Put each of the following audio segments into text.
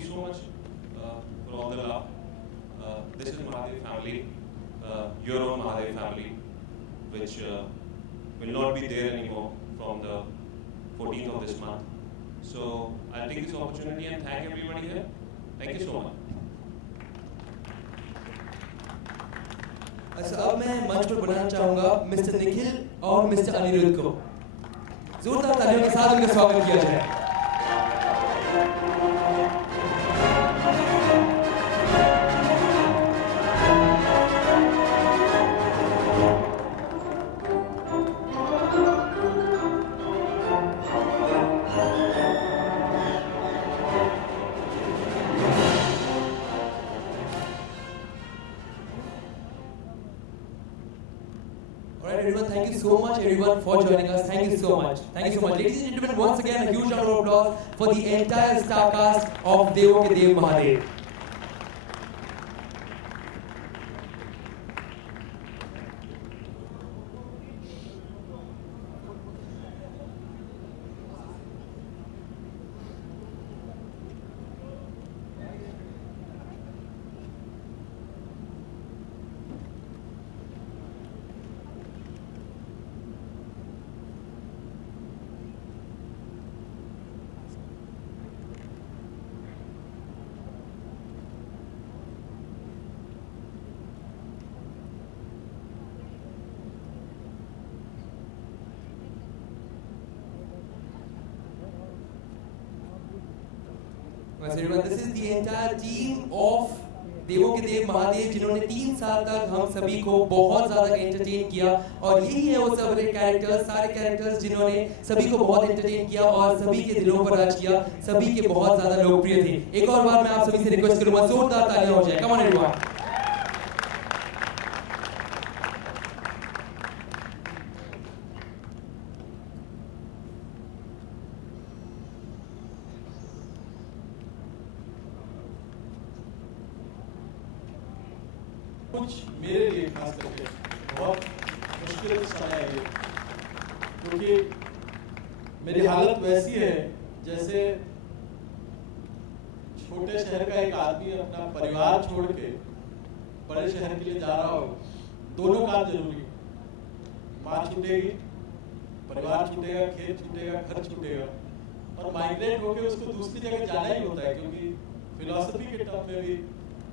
you so much for all the love. This is Mahadev family, your own Mahadev family, which will not be there anymore from the 14th of this month. So I'll take this opportunity and thank everybody here. Thank you so much. अच्छा, अब मैं मंच पर बुलाना चाहूँगा mister Nikhil और mister Anirudh को। जोरदार तालियों के साथ उनका स्वागत किया जाए। Everyone, thank you so much everyone for joining us. Thank you so much. Thank you so much. Ladies and gentlemen, once again a huge round of applause for the entire star cast of Devon Ke Dev Mahadev. Everyone, this is the entire team of देवों के देव महादेव जिन्होंने 3 साल तक हम सभी को बहुत ज्यादा एंटरटेन किया और यही है वो सारे कैरेक्टर्स जिन्होंने सभी को बहुत एंटरटेन किया और सभी के दिलों पर राज किया, सभी के बहुत ज्यादा लोकप्रिय थे। एक और बार मैं आप सभी से रिक्वेस्ट करूंगा जोरदार तालियां हो जाए। कम ऑन एवरीवन। कुछ मेरे लिए खास करके बहुत मुश्किल समय है ये, क्योंकि मेरी हालत वैसी है जैसे छोटे शहर का एक आदमी अपना परिवार छोड़ के बड़े शहर के लिए जा रहा हो। दोनों काम जरूरी, माँ छूटेगी, परिवार छूटेगा, खेत छूटेगा, घर छूटेगा और माइग्रेट होकर उसको दूसरी जगह जाना ही होता है, क्योंकि फिलॉसफी के टर्म में भी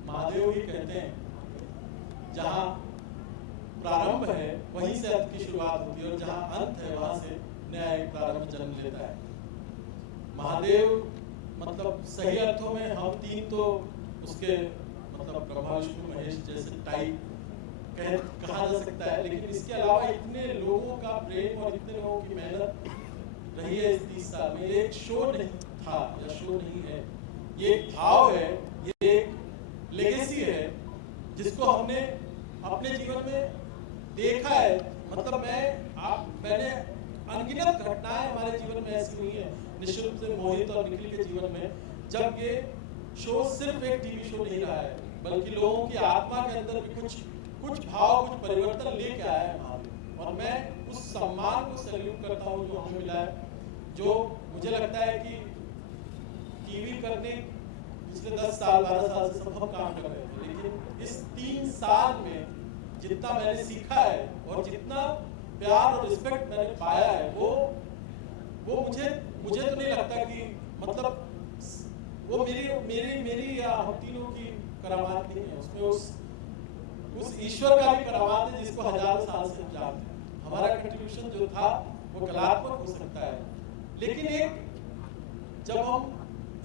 महादेव ही कहते हैं जहाँ प्रारंभ है वहीं से अंत की शुरुआत होती है और जहाँ अंत है वहां से नया एक प्रारंभ जन्म लेता है। महादेव मतलब सही अर्थों में हम तीन तो उसके मतलब ब्रह्मा विष्णु महेश जैसे टाइप कहा जा सकता है, लेकिन इसके अलावा इतने लोगों का प्रेम और इतने लोगों की मेहनत रही है इस 30 साल में। ये एक शो नहीं था या शो नहीं है, ये एक भाव है, ये एक लेगेसी है जिसको हमने अपने जीवन में देखा है। मतलब मैंने अनगिनत घटनाएं हमारे जीवन में ऐसी हुई है, निश्चित रूप से मोहित और निखिल के जीवन में, जब ये शो सिर्फ एक टीवी शो नहीं रहा है बल्कि लोगों की आत्मा के अंदर भी कुछ भाव, कुछ परिवर्तन लेके आया है महादेव। और मैं उस सम्मान को सैल्यूट करता हूँ जो हमें मिला है, जो मुझे लगता है कि टीवी करने पिछले 10 साल 12 साल से सब हम काम कर रहे थे, लेकिन इस 3 साल में जितना मैंने सीखा है और जितना प्यार और रिस्पेक्ट मैंने पाया है वो मुझे तो नहीं लगता कि मतलब वो मेरी या हम तीनों की करामात नहीं है, उसमें उस ईश्वर का भी करामात है जिसको हजारों साल से हम जानते हैं। हमारा कंट्रीब्यूशन जो था वो कलात्मक हो सकता है, लेकिन जब हम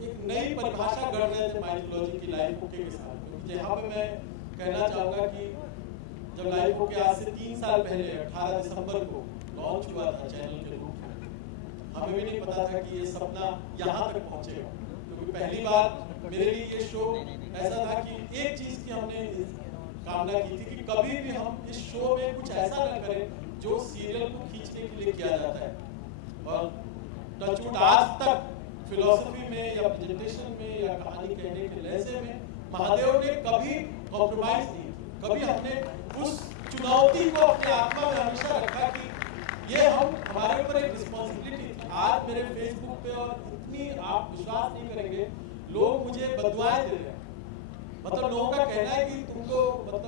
एक नई परिभाषा गढ़ रहे थे माइथोलॉजी की लाइफ ओके के साथ, क्योंकि यहाँ पे मैं कहना चाहूँगा कि जब लाइफ ओके आज से 3 साल पहले 18 दिसंबर को लॉन्च हुआ था चैनल के रूप में, हमें भी नहीं पता था कि ये सपना यहाँ तक पहुँचेगा। क्योंकि पहली बार मेरे लिए ये शो ऐसा था कि एक चीज़ की हमने कामना की थी कि कभी भी हम इस शो में कुछ ऐसा न करें जो सीरियल को खींचने के लिए किया जाता है। और टचवुड आज तक फिलॉसफी में या प्रेजेंटेशन में या कहानी कहने के लहजे में महादेव ने कभी कॉम्प्रोमाइज नहीं किया। कभी हमने उस चुनौती को अपने आत्मा में हमेशा रखा कि ये हमारे ऊपर एक रिस्पॉन्सिबिलिटी थी। आज मेरे फेसबुक पे और इतनी आप विश्वास नहीं करेंगे लोग मुझे बददुआएं दे रहे हैं। मतलब लोगों का कहना है कि तुमको मतलब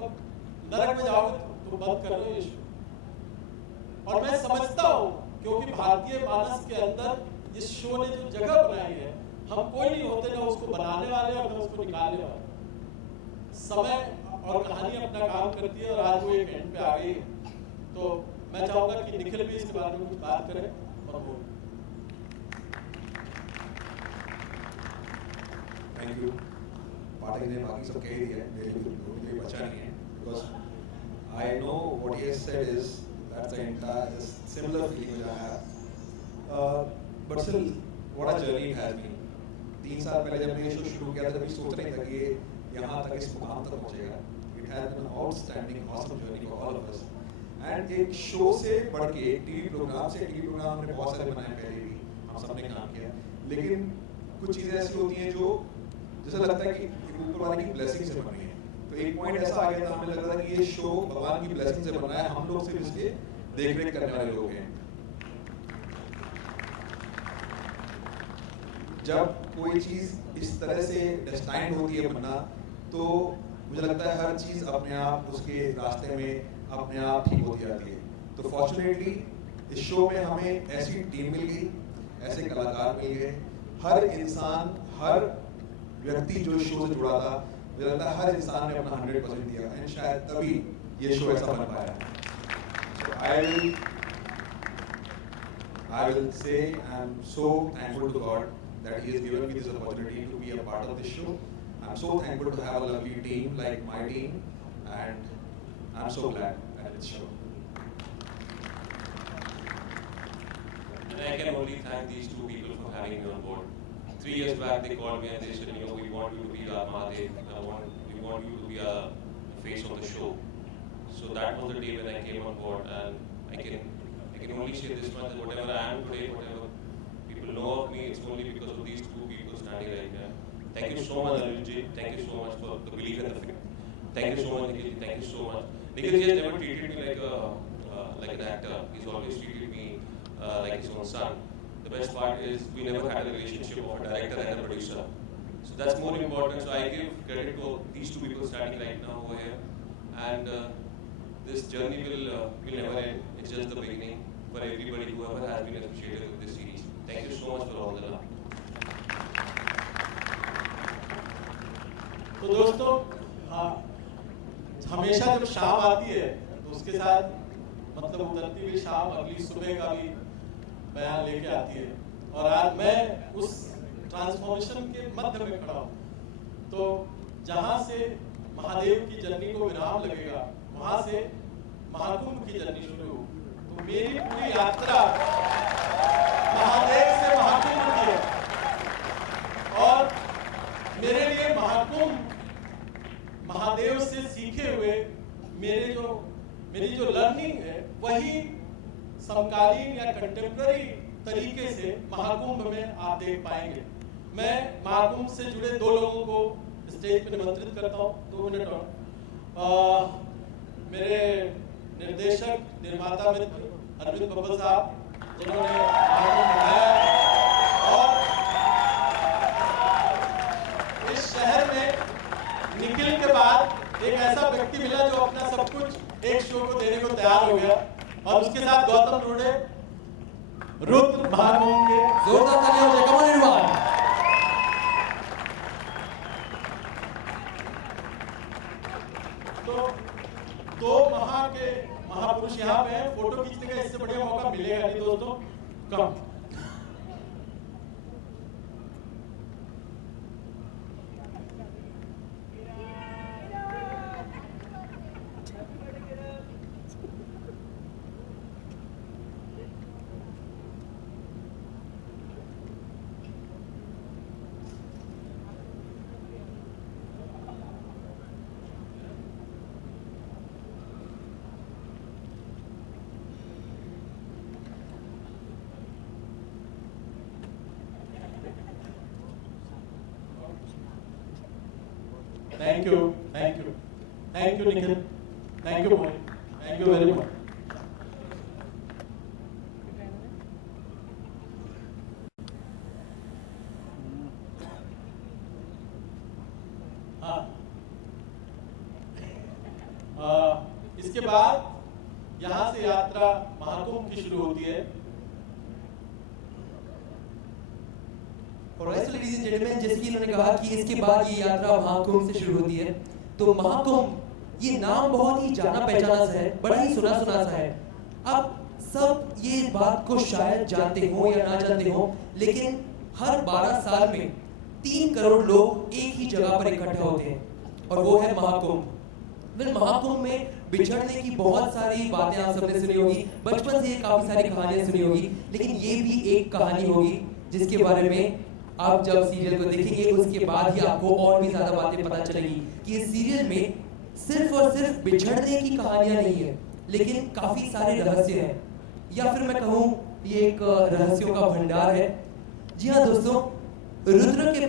नरक में जाओगे तो बंद कर रहे हो ये शो। और मैं समझता हूँ क्योंकि भारतीय मानस के अंदर इस शो ने जो जगह बनाई है, हम कोई नहीं होते ना उसको बनाने वाले और ना उसको निकालने वाले। समय और कहानी अपना काम करती है और आज वो एक एंड पे आ गई है। तो मैं चाहूंगा कि निखिल भी इसके बारे में कुछ बात करें और वो। Thank you. पाठक ने बाकी सब कह दिया है, मेरे लिए बचा नहीं है, because I know what he has said is that's the entire similar feeling which I have, but still what a journey it has been. 3 साल पहले जब मैंने ये शो शुरू किया था, तभी सोच नहीं था कि ये यहाँ तक इस मुकाम तक पहुँचेगा। It has been an outstanding awesome journey for all of us. And एक शो से बढ़ के एक टीवी प्रोग्राम हमने बहुत सारे बनाए पहले भी, हम सबने काम किया, लेकिन कुछ चीज़ें ऐसी होती हैं जो जैसा लगता है कि ऊपर वाले की ब्लेसिंग से बनी है। तो एक पॉइंट ऐसा आ गया था, हमें लग रहा था कि ये शो भगवान की ब्लेसिंग से बन रहा है, हम लोग सिर्फ इसके देख रेख करने वाले लोग हैं। जब कोई चीज़ इस तरह से डेस्टाइन्ड होती है बनना, तो मुझे लगता है हर चीज़ अपने आप उसके रास्ते में अपने आप ठीक होती जाती है। तो फॉर्चुनेटली इस शो में हमें ऐसी टीम मिल गई, ऐसे कलाकार मिल गए, हर इंसान, हर व्यक्ति जो इस शो से जुड़ा था, मुझे लगता है हर इंसान ने अपना 100% दिया, एंड शायद तभी ये शो ऐसा बन पाया। So I will say I am so thankful to God that He has given me this opportunity to be a part of this show. I am so thankful to have a lovely team like my team, and I am so glad at this show. And I can only thank these two people for having me on board. 3 years back, they called me and they said, we want you to be our Mahadev. We want you to be a face of the show. So that was the day when I came on board, and I can only say this much: that whatever I am today, whatever people know of me, it's only because of these two people standing right there. Thank you so much, Anilji. Thank you so much for the belief in the film. Thank you so much, Nikhil. Thank you so much. Nikhil has never treated me like an actor. He's always treated me like his own son. The best part is we never had a relationship of a director and a producer. So that's more important. So I give credit to these two people standing right now over here. And this journey will never end. It's just the beginning for everybody, whoever has been associated with this series. Thank you so much for all the love. तो दोस्तों, हमेशा जब शाम आती है तो उसके साथ मतलब उतरती हुई शाम अगली सुबह का भी बयान लेके आती है। और आज मैं उस ट्रांसफॉर्मेशन के मध्य में खड़ा हूँ। तो जहाँ से महादेव की जर्नी को विराम लगेगा, वहाँ से महाकुंभ की जर्नी शुरू हो। तो मेरी पूरी यात्रा महादेव से महाकुंभ की है, और मेरे लिए महाकुंभ महादेव से सीखे हुए मेरी जो लर्निंग है, वही समकालीन या कंटेम्पररी तरीके से महाकुंभ में आप देख पाएंगे। मैं महाकुंभ से जुड़े 2 लोगों को स्टेज पर निमंत्रित करता हूँ। 2 मिनट और मेरे निर्देशक निर्माता मित्र अरविंद बब्बल साहब, जिन्होंने महाकुंभ बनाया, और इस शहर में निखिल के बाद एक ऐसा व्यक्ति मिला जो अपना सब कुछ एक शो को देने को तैयार हो गया, और उसके साथ गौतम रोडे, रुद्र महाकुंभ के जोरदार तालियां हो जाए। कम ऑन एवरीवन। तो 2 महापुरुष यहाँ पे हैं। फोटो खींचने का इससे बढ़िया मौका मिलेगा नहीं दोस्तों। कम Thank you, Nikhil. Thank you, Mohit. Thank you very much. इसके बाद यहाँ से यात्रा महाकुंभ की शुरू होती है। Alright, so ladies and gentlemen, जैसे कि इन्होंने कहा कि इसके बाद ये यात्रा महाकुंभ से शुरू होती है, तो महाकुंभ ये नाम बहुत ही जाना पहचाना सा है, बड़ा ही सुना सुना सा है। अब सब ये बात को शायद जानते हो या ना जानते हो, लेकिन हर 12 साल में 3 करोड़ लोग एक ही जगह पर इकट्ठा होते हैं, और वो है महाकुंभ। फिर महाकुंभ में बिछड़ने की बहुत सारी बातें आप सबने सुनी होगी, बचपन से ये काफी सारी कहानियां सुनी होगी, लेकिन ये भी एक कहानी होगी जिसके बारे में आप जब सीरियल को देखेंगे उसके बाद ही आपको और भी ज्यादा बातें पता चलेगी कि इस सीरियल में सिर्फ और सिर्फ बिछड़ने की कहानियां नहीं है, लेकिन काफी सारे रहस्य हैं, या फिर मैं कहूँ ये एक रहस्यों का भंडार है। जी हाँ दोस्तों, रुद्र के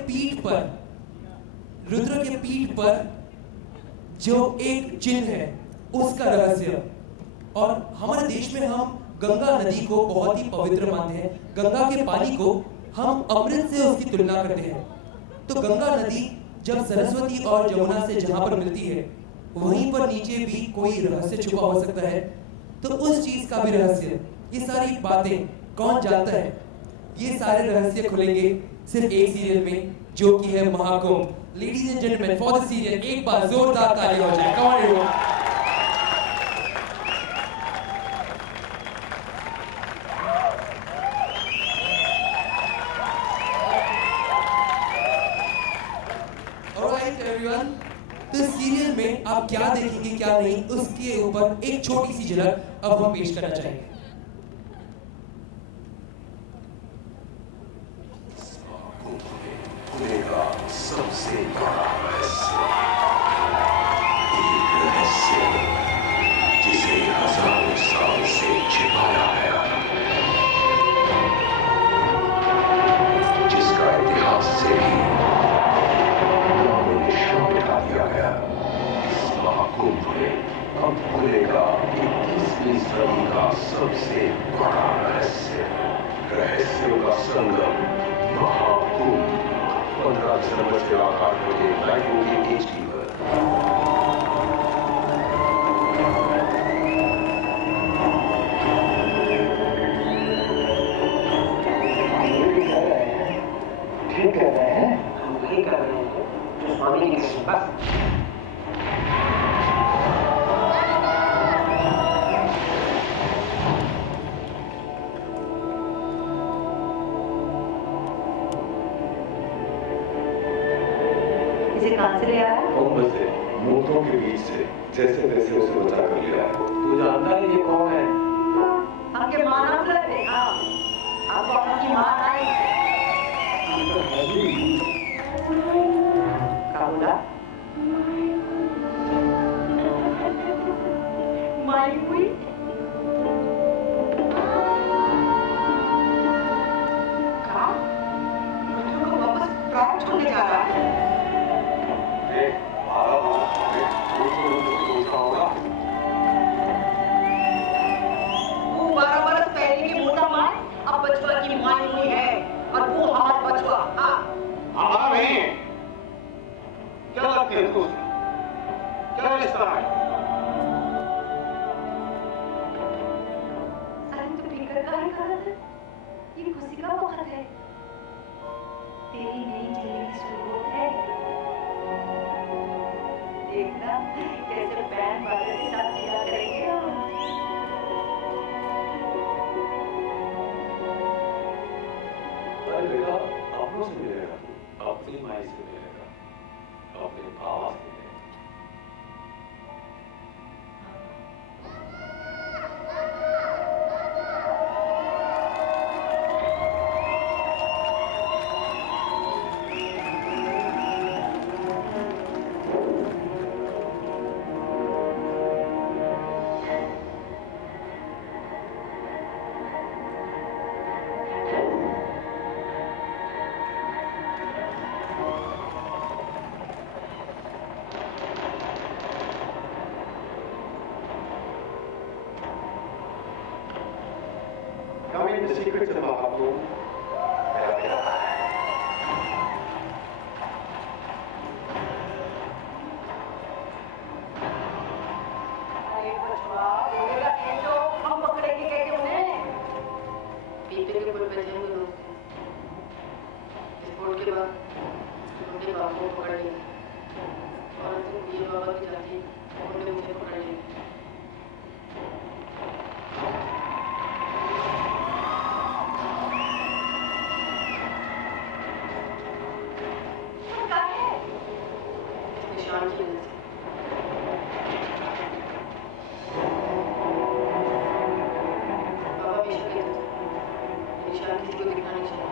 पीठ पर जो एक चिन्ह है उसका रहस्य। और हमारे देश में हम गंगा नदी को बहुत ही पवित्र मानते हैं, गंगा के पानी को हम अमृत से उसकी तुलना करते हैं। तो गंगा नदी जब सरस्वती और जमुना से जहां पर मिलती है, वहीं पर नीचे भी कोई रहस्य छुपा हो सकता है, तो उस चीज का भी रहस्य, ये सारी बातें कौन जानता है? ये सारे रहस्य खुलेंगे सिर्फ एक सीरियल में, जो कि है Mahakumbh. Ladies and gentleman, for the serial एक बार जोरदार ताली हो जाए। कम ऑन एवरीवन। ऑलराइट एवरीवन, तो सीरियल में आप क्या देखेंगे क्या नहीं, उसके ऊपर एक छोटी सी झलक अब हम पेश करना चाहेंगे। सबसे बड़ा रहस्य, एक रहस्य जिसे हजारों साल से छिपाया गया, जिसका इतिहास से भी निशान मिटा दिया गया। इस महाकुंभ में अब खुलेगा 21वीं सदी का सबसे बड़ा रहस्य, रहस्यों का संगम महाकुंभ। 15 दिसंबर से रात 8 बजे लाइव होगी HD पर। ठीक कर रहे हैं, हम वही कर रहे हैं जो स्वामी की बस। कहां से ले आया? मुंबई से, मूर्तों के बीच से, जैसे तैसे उसे बचा कर लिया। तू जानता है ये कौन है? आपके माँ नाम लगते हैं। हाँ, आपको आपकी माँ आई। क्या बोला? माई हुई? कहाँ? बच्चों को वापस प्राप्त होने जा रहा है। वो 12 बरस पहले की मोटा माँ अब बचवा की माँ हुई है, और वो हमारा बचवा। हमारा नहीं है। क्या लगती है तुझे? क्या रिश्ता है? अरे तू फिक्र काहे करत है? ये खुशी का वक्त है, तेरी नई जिंदगी शुरू है। देखना कैसे बैंड बाजे के साथ विदा करेंगे हम। अरे बेटा, अपनों से मिलेगा तू, अपनी माई से मिलेगा, अपने बाबा से मिलेगा। The secrets of Mahaprabhu. एक बोलेगा नहीं तो हम पकड़ेंगे कैसे उन्हें? पीपे के पुल पे थे वो लोग। विस्फोट के बाद उनके बाबू को पकड़ लिया और अंतिम ये बाबा की जाति उन्होंने मुझे पकड़ लिया। निशान की वजह से बाबा हमेशा कहते थे निशान किसी को दिखना नहीं चाहिए।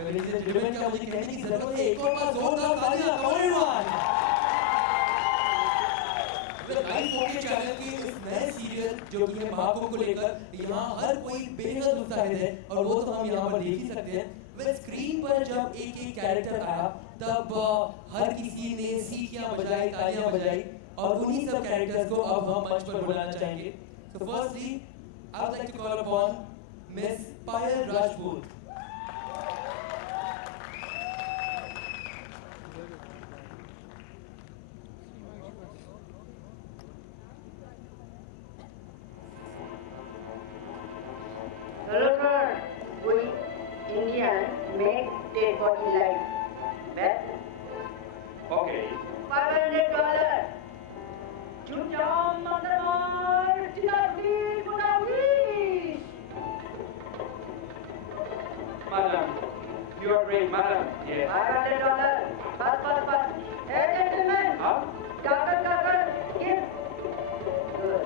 Ladies and gentlemen, क्या मुझे कहने की जरूरत है? एक और बार जोरदार तालियां, come on everyone! Live okay channel के इस नए सीरियल जो कि है महाकुंभ को लेकर यहाँ हर कोई बेहद उत्साहित है और वो तो हम यहाँ पर देख ही सकते हैं। वह स्क्रीन पर जब एक एक कैरेक्टर आया तब हर किसी ने सीटियां बजाई, तालियां बजाई और उन्हीं सब कैरेक्टर्स को अब हम मंच पर बुलाना चाहेंगे। So firstly, I would like to call upon Miss Payal Rajput. Hello sir, we Indian make dead body life. That Okay. $500. Shoot down on the mark. Madam, you are great, madam. Yes. $500. Fast. Hey gentlemen. Huh? Kakar, give. Good.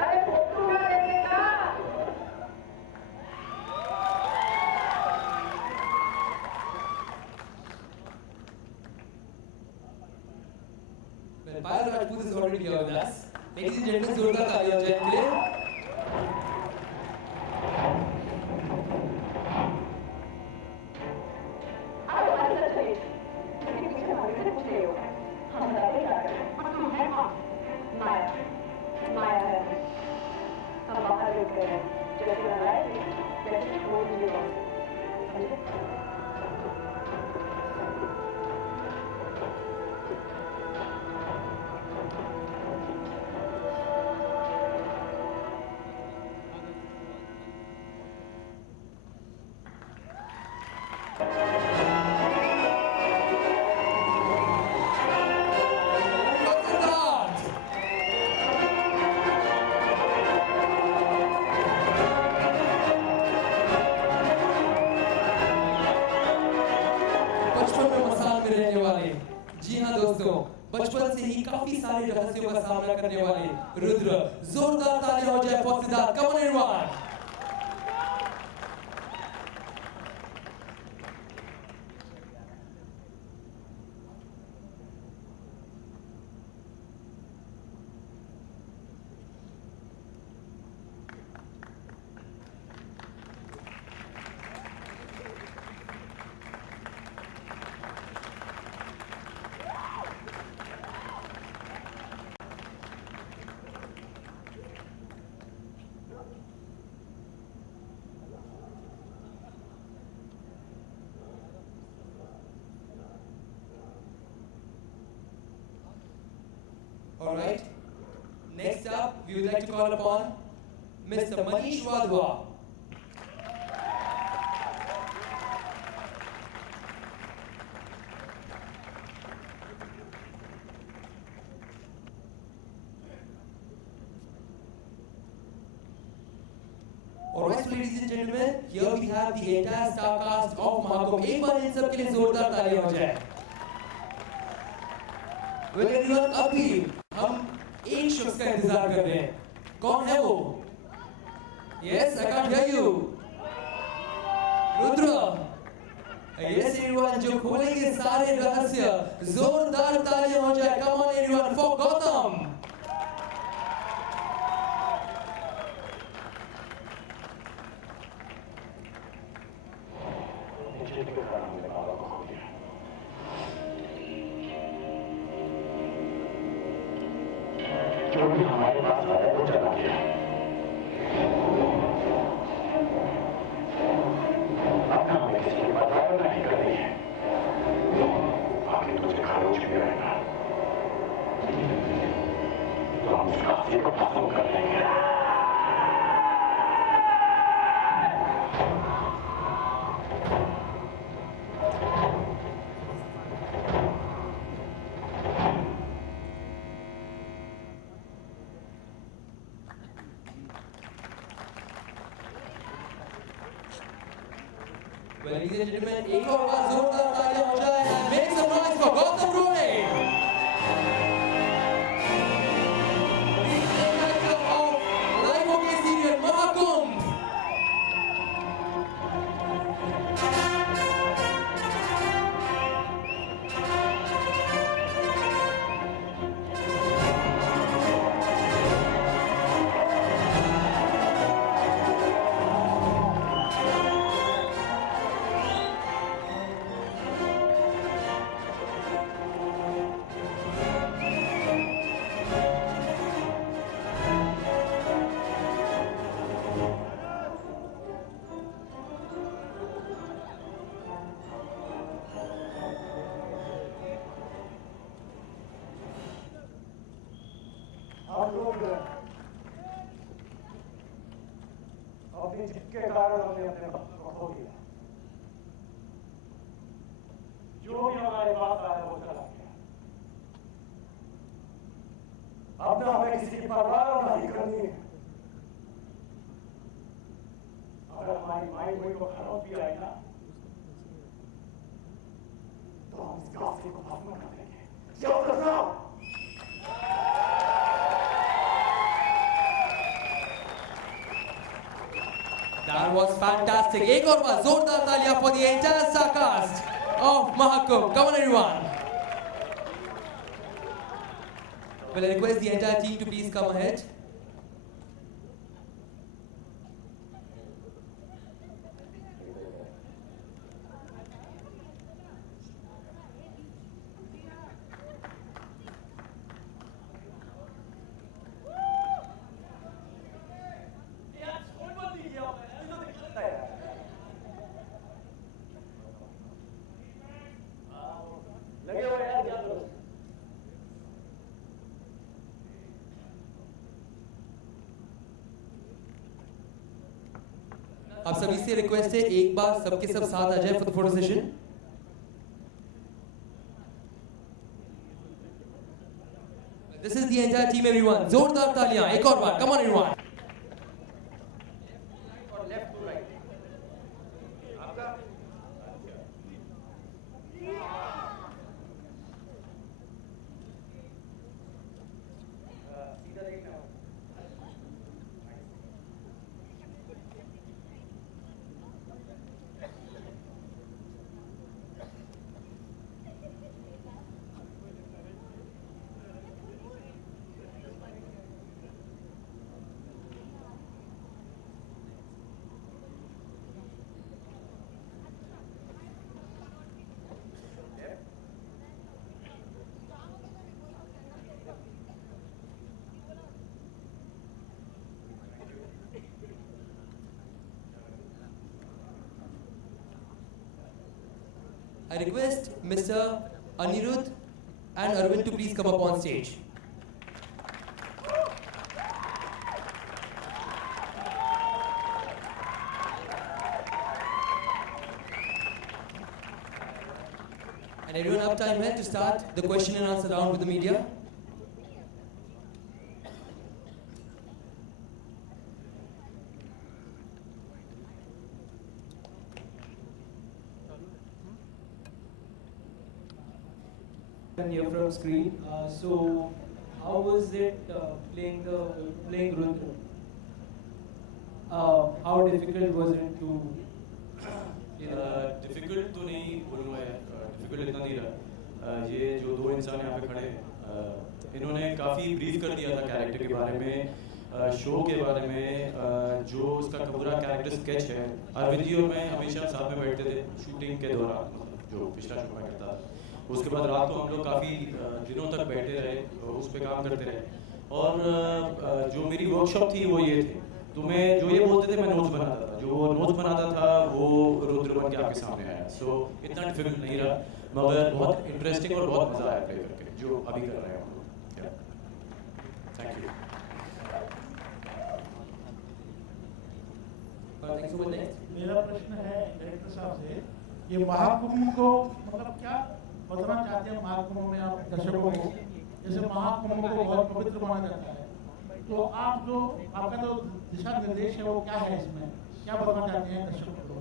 अरे photo ना लेगा. Well, Payal Rajput is already here with us. Ladies and gentlemen, जोरदार तालियां हो जाए इनके लिए. माया है हम बाहर रुक गए हैं जैसे बनाए वैसे छोड़ दिए समझे बचपन से ही काफी सारे रहस्यों का सामना करने वाले रुद्र, जोरदार तालियां हो जाए for Siddharth. Come on everyone. All right. Next up, we would like to call upon Mr. Manish Wadhwa. All right, ladies and gentlemen, here we have the entire star cast of Mahakumbh. एक बार इन सब के लिए जोरदार तालियां हो जाए. Well, everyone, अभी हम एक शख्स का इंतजार कर रहे हैं. कौन है वो? Yes, I can't hear you. Rudra. Yes, everyone, जो खोलेंगे सारे रहस्य. जोरदार तालियां हो जाए. Come on, everyone, for Gautam. जो भी हमारे पास आया वो चला गया. अब हमें किसी की परवाह नहीं करनी है. आगे तुझे खारोज में रहना तो हम इस काफिले को खत्म कर देंगे. Ladies and gentlemen, एक और बार जोरदार तालियां हो जाए. Make some noise for Gautam Roy. Director of Live OK serial Mahakumbh. हम लोग अपनी जिद के कारण हमने अपने वक्त को खो दिया। जो भी हमारे पास आया वो चला गया। अब ना हमें किसी की परवाह नहीं करनी है। अगर हमारी माइंड कोई को खराब भी आई ना तो हम इस काफिले को खत्म कर देंगे। याद रखना। That was fantastic. एक और बार जोरदार तालियां for the entire star cast of Mahakumbh. Come on everyone. Well, I request the entire team to please come ahead. आप सभी से रिक्वेस्ट है एक बार सबके सब साथ आ जाए for the photo session. This is the entire team everyone. जोरदार तालियां एक और बार। Come on everyone. I request Mr. Anirudh and Arvind to please come up on stage. And everyone have time here to start the question and answer round with the media. Here from screen. So, how was it playing Rudra? How difficult was it to? Difficult तो नहीं बोलूँगा यार, difficult इतना नहीं रहा। ये जो दो इंसान यहाँ पे खड़े हैं, इन्होंने काफ़ी ब्रीफ कर दिया था कैरेक्टर के बारे में, शो के बारे में, जो उसका पूरा कैरेक्टर स्केच है। अरविंद जी और मैं हमेशा साथ में बैठते थे शूटिंग के दौरान, जो पिछला शो में करता था। उसके बाद रात को हम लोग काफ़ी दिनों तक बैठे रहे, उस पर काम करते रहे। और जो मेरी वर्कशॉप थी वो ये थे, तो मैं जो ये बोलते थे मैं नोट्स बनाता था, जो वो नोट्स बनाता था वो रुद्र बन के आपके सामने आया। सो इतना डिफिकल्ट नहीं रहा, मगर बहुत इंटरेस्टिंग और बहुत मज़ा आया प्ले करके, जो अभी कर रहे हैं हम लोग। Thank you. मेरा प्रश्न है डायरेक्टर साहब से, ये महाकुंभ को मतलब क्या बताना चाहते हैं महाकुंभ में आप दर्शकों को? जैसे महाकुंभ को बहुत पवित्र माना जाता है, तो आप जो आपका जो दिशा निर्देश है वो क्या है, इसमें क्या बताना चाहते हैं दर्शकों को?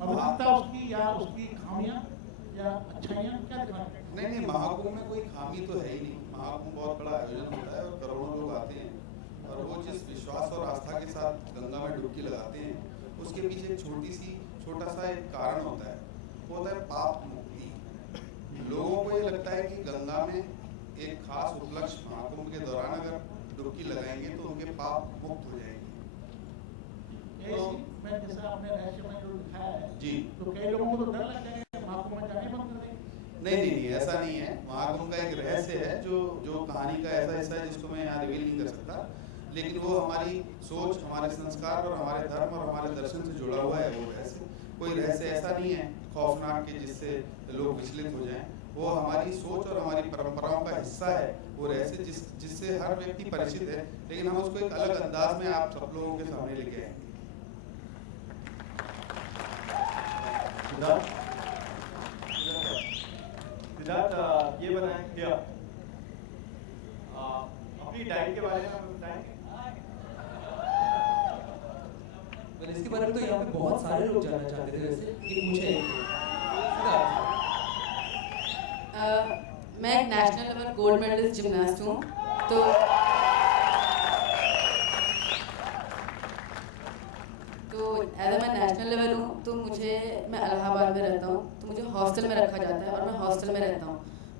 पवित्रता उसकी या उसकी खामियां या अच्छाइयां क्या दिखाना चाहते हैं? नहीं, महाकुंभ में कोई खामी तो है ही नहीं। महाकुंभ बहुत बड़ा आयोजन होता है और करोड़ों लोग आते हैं, और वो जिस विश्वास और आस्था के साथ गंगा में डुबकी लगाते हैं, उसके पीछे एक छोटा सा एक कारण होता है, वो होता है पाप मुक्ति। लोगों को ये लगता है कि गंगा में एक खास उपलक्ष्य महाकुंभ के दौरान अगर डुबकी लगाएंगे तो उनके पाप मुक्त हो जाएंगे। मैं जैसा आपने रहस्य में जो दिखाया है जी, तो कई लोगों को तो डर लग जाएगा महाकुंभ में जाने बंद कर देंगे। नहीं, ऐसा नहीं है। महाकुंभ का एक रहस्य है जो कहानी का ऐसा हिस्सा है जिसको मैं यहाँ रिवील नहीं कर सकता, लेकिन वो हमारी सोच, हमारे संस्कार और हमारे धर्म और हमारे दर्शन से जुड़ा हुआ है वो रहस्य। कोई रहस्य ऐसा नहीं है खौफनाक के जिससे लोग विचलित हो जाएं। वो हमारी सोच और हमारी परंपराओं का हिस्सा है, वो रहस्य जिससे हर व्यक्ति परिचित है, लेकिन हम उसको एक अलग अंदाज में आप सब लोगों के सामने लेके आएंगे। सिद्धार्थ, ये बताएं कि अपनी डाइट के बारे में बताएंगे। इसके बारे में तो यहाँ पे बहुत सारे लोग जानना चाहते थे वैसे, लेकिन मुझे मैं एक national level gold medalist gymnast हूँ, तो एज मैं नेशनल लेवल हूँ, तो मैं इलाहाबाद में रहता हूँ, तो मुझे हॉस्टल में रखा जाता है और मैं हॉस्टल में रहता हूँ।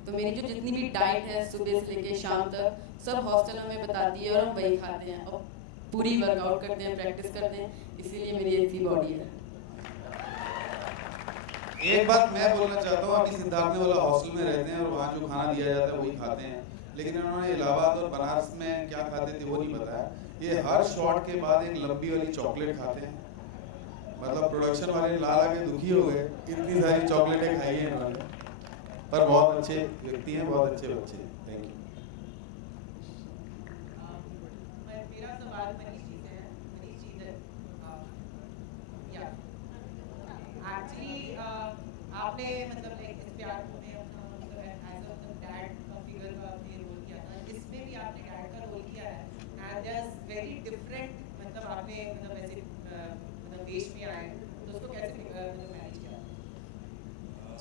तो मेरी जो जितनी भी डाइट है सुबह से लेके शाम तक सब हॉस्टल में बताती है और हम वही खाते हैं और पूरी वर्कआउट करते हैं, प्रैक्टिस करते हैं, इसीलिए मेरी ऐसी बॉडी है। एक बात मैं बोलना चाहता हूँ, अभी सिद्धार्थ ने बोला हॉस्टल में रहते हैं और वहाँ जो खाना दिया जाता है वही खाते हैं, लेकिन उन्होंने इलाहाबाद और बनारस में क्या खाते थे वो नहीं बताया। ये हर शॉट के बाद एक लंबी वाली चॉकलेट खाते हैं, मतलब प्रोडक्शन वाले ला के दुखी हो गए, इतनी सारी चॉकलेटें खाई है इन्होंने, पर बहुत अच्छे व्यक्ति हैं, बहुत अच्छे बच्चे हैं। Thank you. मेरा सवाल मनीष जी से है। एक्चुअली आपने मतलब इस प्यार में अपना मतलब एज अ डैड का फिगर का आपने रोल किया था, इसमें भी आपने डैड का रोल किया है and there is very different, मतलब आपने मतलब ऐसे मतलब देश में आए, तो उसको कैसे मतलब मैनेज किया?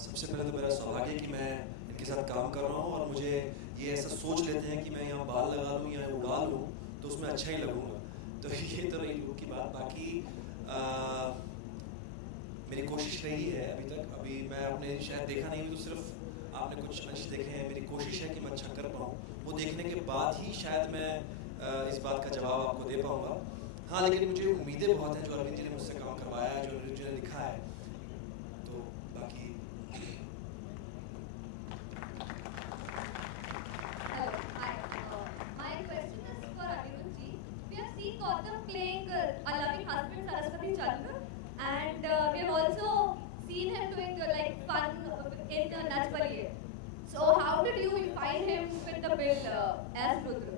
सबसे पहले तो मेरा सौभाग्य है कि मैं इनके साथ काम कर रहा हूँ और मुझे ये ऐसा सोच लेते हैं कि मैं यहाँ बाल लगा लूँ या उड़ा लूँ तो उसमें अच्छा ही लगूंगा, तो ये तो रही लोगों की बात। बाकी मेरी कोशिश रही है अभी मैं आपने शायद देखा नहीं तो सिर्फ आपने कुछ अंश देखे हैं, मेरी कोशिश है कि मैं अच्छा कर पाऊँ, वो देखने के बाद ही शायद मैं इस बात का जवाब आपको दे पाऊँगा। हाँ, लेकिन मुझे उम्मीदें बहुत हैं जो अरविंद जी ने मुझसे काम करवाया है, जो अरविंद जी ने लिखा है, तो बाकी Gautam playing a loving husband, Saraswati Chandra, and we have also seen him doing like fun in Nach Baliye. So how did you find him fit the bill as Rudra?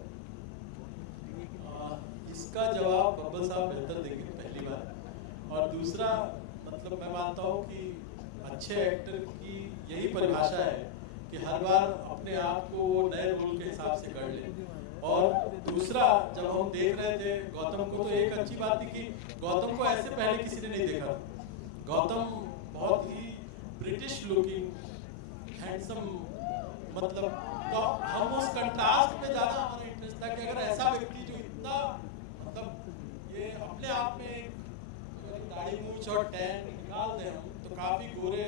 इसका जवाब बब्बर साहब बेहतर देंगे पहली बार, और दूसरा मतलब मैं मानता हूँ कि अच्छे एक्टर की यही परिभाषा है कि हर बार अपने आप को वो नए रोल के हिसाब से कर ले। और दूसरा, जब हम देख रहे थे गौतम को, तो एक अच्छी बात थी कि गौतम को ऐसे पहले किसी ने नहीं देखा। गौतम बहुत ही ब्रिटिश लुकिंग हैंडसम, मतलब तो हम उस कंट्रास्ट में ज़्यादा हमारा इंटरेस्ट था कि अगर ऐसा व्यक्ति जो इतना मतलब ये अपने आप में दाढ़ी मूंछ और टैन निकाल दें हम तो काफ़ी गोरे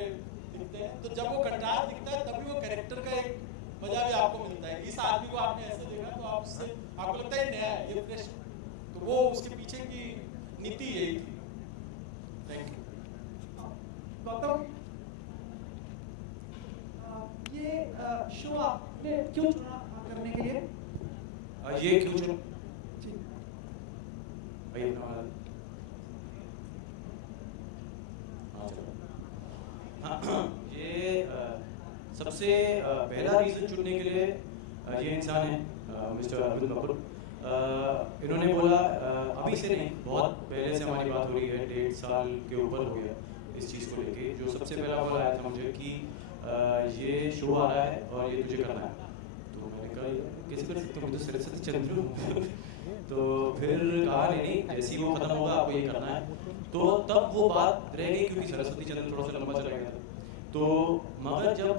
दिखते हैं, तो जब वो कंट्रास्ट दिखता है तभी वो कैरेक्टर का एक मजा भी आपको मिलता है। इस आदमी को आपने ऐसे देखा तो आपसे आपको लगता है नया है, ये फ्रेश, तो वो उसके पीछे की नीति यही थी। Thank you. गौतम, ये शो आपने क्यों चुना करने के लिए? ये क्यों चुना? ये सबसे पहला रीज़न चुनने के लिए ये इंसान है मिस्टर अरविंद बब्बर। इन्होंने बोला अभी से नहीं, बहुत पहले से हमारी बात हो रही है, 1.5 साल के ऊपर हो गया इस चीज़ को लेके। जो सबसे पहला बोला आया था मुझे कि ये शो आ रहा है और ये तुझे करना है, तो मैंने कहा कैसे कर सकते हो, मुझे सरस्वती चंद्र तो फिर कहा नहीं, जैसे ही वो खत्म होगा आपको ये करना है, तो तब वो बात रह गई क्योंकि सरस्वती चंद्र थोड़ा सा लंबा चला गया था। तो मगर जब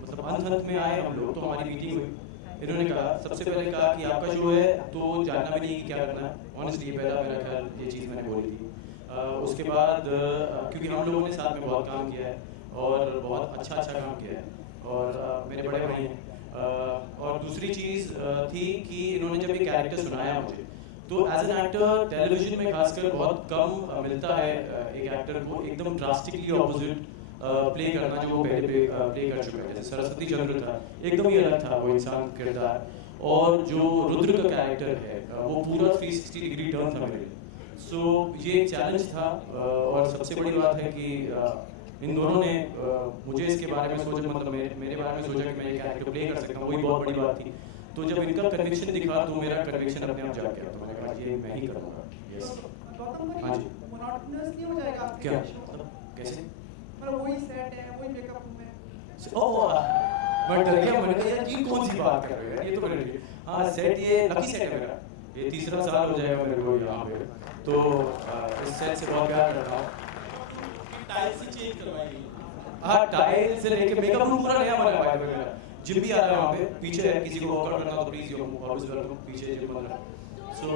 मतलब अंत में आए हम लोग, तो हमारी मीटिंग हुई, इन्होंने कहा सबसे पहले कहा कि आपका शो है तो जानना भी नहीं क्या करना है। ऑनेस्टली पहला मेरा ख्याल ये चीज़ मैंने बोली थी। उसके बाद क्योंकि हम लोगों ने साथ में बहुत काम किया है और बहुत अच्छा काम किया है और मेरे बड़े भाई हैं। और दूसरी चीज़ थी कि इन्होंने जब ये कैरेक्टर सुनाया मुझे, तो एज एन एक्टर टेलीविजन में खासकर बहुत कम मिलता है एक एक्टर को एकदम ड्रास्टिकली ऑपोजिट प्ले करना जो वो पहले प्ले कर चुका है। जैसे सरस्वती चंद्र था, एकदम ही अलग था वो इंसान किरदार, और जो रुद्र का कैरेक्टर है वो पूरा 360 डिग्री टर्न था मेरे लिए। सो ये एक चैलेंज था, और सबसे बड़ी बात है कि इन दोनों ने मुझे इसके बारे में सोचा, मतलब मेरे बारे में सोचा कि मैं ये कैरेक्टर प्ले कर सकता हूँ, वही बहुत बड़ी बात थी। तो जब इनका कन्विक्शन दिखा तो मेरा कन्विक्शन अपने आप जाग गया, तो मैंने कहा ये मैं ही करूँगा। यस हाँ जी। मोनोटोनस नहीं हो जाएगा आपके क्या शो? कैसे? मतलब वही सेट है, वही मेकअप रूम है। ओह मैं डर गया, मैंने कहा यार ये कौन सी बात कर रहे हो यार, ये तो मेरे हाँ सेट, ये लकी सेट है मेरा, ये तीसरा साल हो जाएगा मेरे को यहाँ पे, तो इस सेट से बहुत प्यार करता हूँ। टाइल्स ही चेंज करवाएंगे। हाँ टाइल से लेके मेकअप रूम पूरा नया बना हुआ है मेरा, जिम भी आ रहा है वहाँ पे, पीछे है, किसी को वर्कआउट करना तो प्लीज यू ऑलवेज वेलकम, पीछे जिम बन रहा है। सो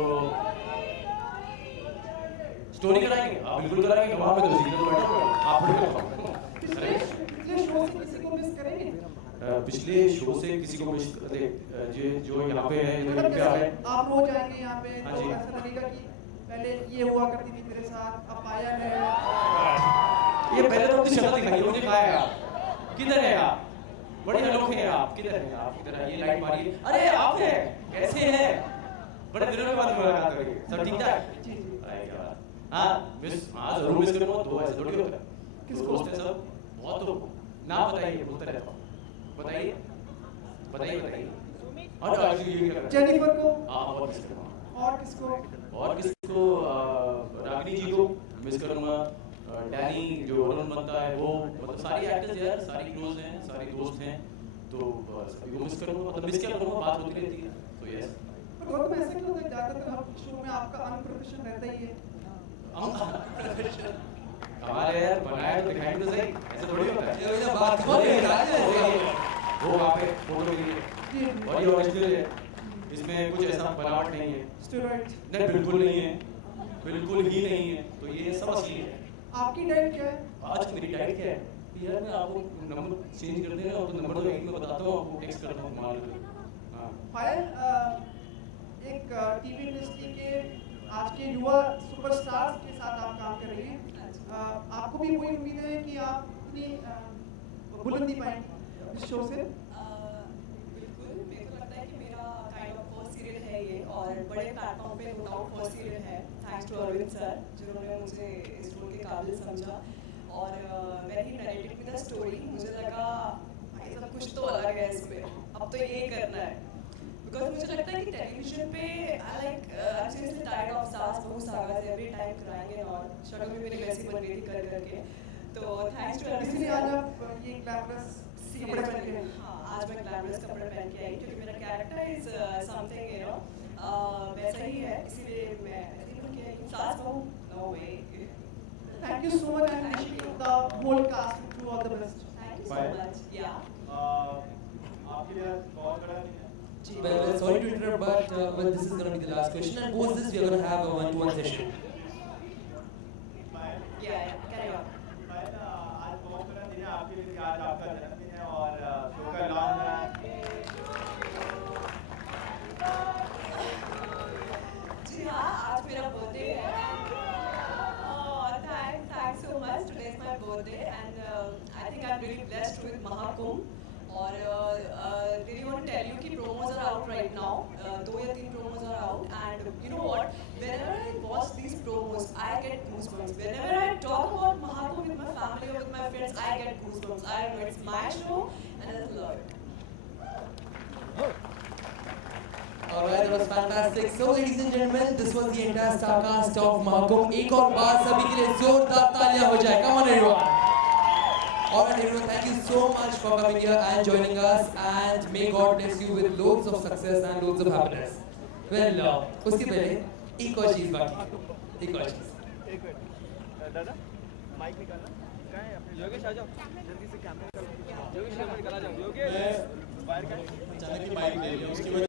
स्टोरी कराएंगे आप, बिल्कुल कराएंगे, वहाँ पे तो सीजन बैठा हुआ है, आप पिछले शो से किसी को मिस करेंगे? पिछले शो से किसी को मिस जो यहाँ पे है, मतलब पे आ रहे हैं, आप रोज आएंगे यहाँ पे हाँ तो जी। ऐसा लगेगा कि पहले ये हुआ करती थी मेरे साथ, अब पाया है। ये पहले तो अपनी शक्ल दिखाइए, मुझे कहा है आप किधर है, आप बड़े अनोखे हैं, आप किधर हैं, आप किधर हैं, ये लाइट मारिए, अरे आप हैं, कैसे हैं, बड़े दिनों के बाद मुलाकात हुई, सब ठीक ठाक? हाँ मिस, हाँ जरूर मिस करूँगा, दो ऐसे थोड़ी होता है, किसको दोस्त है सब, बहुत लोग ना बताइए, बोलता रहता हूँ, बताइए बताइए और जेनिफर को, हाँ बहुत मिस करूँगा, और किसको रागिनी जी को मिस करूँगा, डैनी जो अरुण बनता है वो, मतलब सारी एक्टर्स यार, सारी क्लोज हैं, सारी दोस्त हैं, तो सभी को मिस करूँगा, मतलब मिस क्या करूँगा, बात होती रहती है, तो यस। पर गौतम ऐसा क्यों होता है ज्यादातर हर शो में आपका अनप्रोफेशनल रहता ही है? हमारे यार बनाया तो दिखाएंगे तो सही, ऐसे थोड़ी होता है, ये वाला बात हो गई वो वहाँ पे फोटो के लिए और ये ओरिजिनल है, इसमें कुछ ऐसा बनावट नहीं है, स्टेरॉइड नहीं बिल्कुल नहीं है, बिल्कुल ही नहीं है, तो ये सब असली है। आपकी डाइट क्या है? आज मेरी डाइट क्या है यार, मैं आपको नंबर चेंज कर देना, तो नंबर तो एक में बताता हूँ, आपको टेक्स्ट करता हूँ मान लो। हाँ पायल, एक टीवी इंडस्ट्री के आज के युवा सुपरस्टार्स के साथ आप काम कर रही हैं, आपको भी वही उम्मीद है कि आप इतनी बुलंदी पाएंगे इस शो से? बिल्कुल, मेरे को लगता है कि मेरा काइंड ऑफ फर्स्ट सीरियल है ये, और बड़े प्लेटफॉर्म पे नो डाउट फर्स्ट सीरियल है, थैंक्स टू अरविंद सर जिन्होंने मुझे इस रोल के काबिल समझा, और मैंने ही नरेटेड की द स्टोरी, मुझे लगा भाई सब कुछ तो अलग है इस पे, अब तो ये करना है, बिकॉज मुझे लगता है कि टेलीविजन पे I like I am seriously tired of सास बहू sagas every time crying and all, शक्ल भी मेरी वैसी बन गई थी कर करके, तो थैंक्स टू इसलिए आज आप ये ग्लैमरस कपड़े पहन के, हाँ आज मैं ग्लैमरस कपड़े पहन के आई क्योंकि मेरा character is something you know वैसा ही है, इसीलिए मैं ऐसे बन के आई, सास बहू no way. Thank you so much and wishing you the whole cast to all the best. Thank you so much. या आपके लिए बहुत बड़ा नहीं है। Well, sorry to interrupt, but well, this is going to be the last question, and post this we are going to have a one-to-one session. Yeah, carry on. आज बहुत बड़ा दिन है आपके लिए, आज आपका जन्मदिन है और शो का लॉन्च है। जी हाँ, आज मेरा बर्थडे है। Thanks so much. Today is my birthday, and I think I'm really blessed with Mahakumbh. और really want to tell you कि promos are out right now. 2 या 3 promos are out, and you know what? Whenever I watch these promos, I get goosebumps. Whenever I talk about Mahakumbh with my family or with my friends, I get goosebumps. I don't know, it's my show, and I just love it. Alright, that was fantastic. So, ladies and gentlemen, this was the entire star cast of Mahakumbh. एक और बार सभी के लिए जोरदार तालियां हो जाए. Come on, everyone. Alright, everyone, thank you so much for coming here and joining us, and may God bless you with loads of success and loads of happiness. Well, उसके पहले एक और चीज बाकी है. एक और चीज. एक मिनट दादा, माइक निकालना. कहाँ है अपने? योगेश आ जाओ. जल्दी से कैमरा निकालो. योगेश कैमरा निकाला जाओ. योगेश बाहर का. अचानक ही माइक ले लिया, उसकी वजह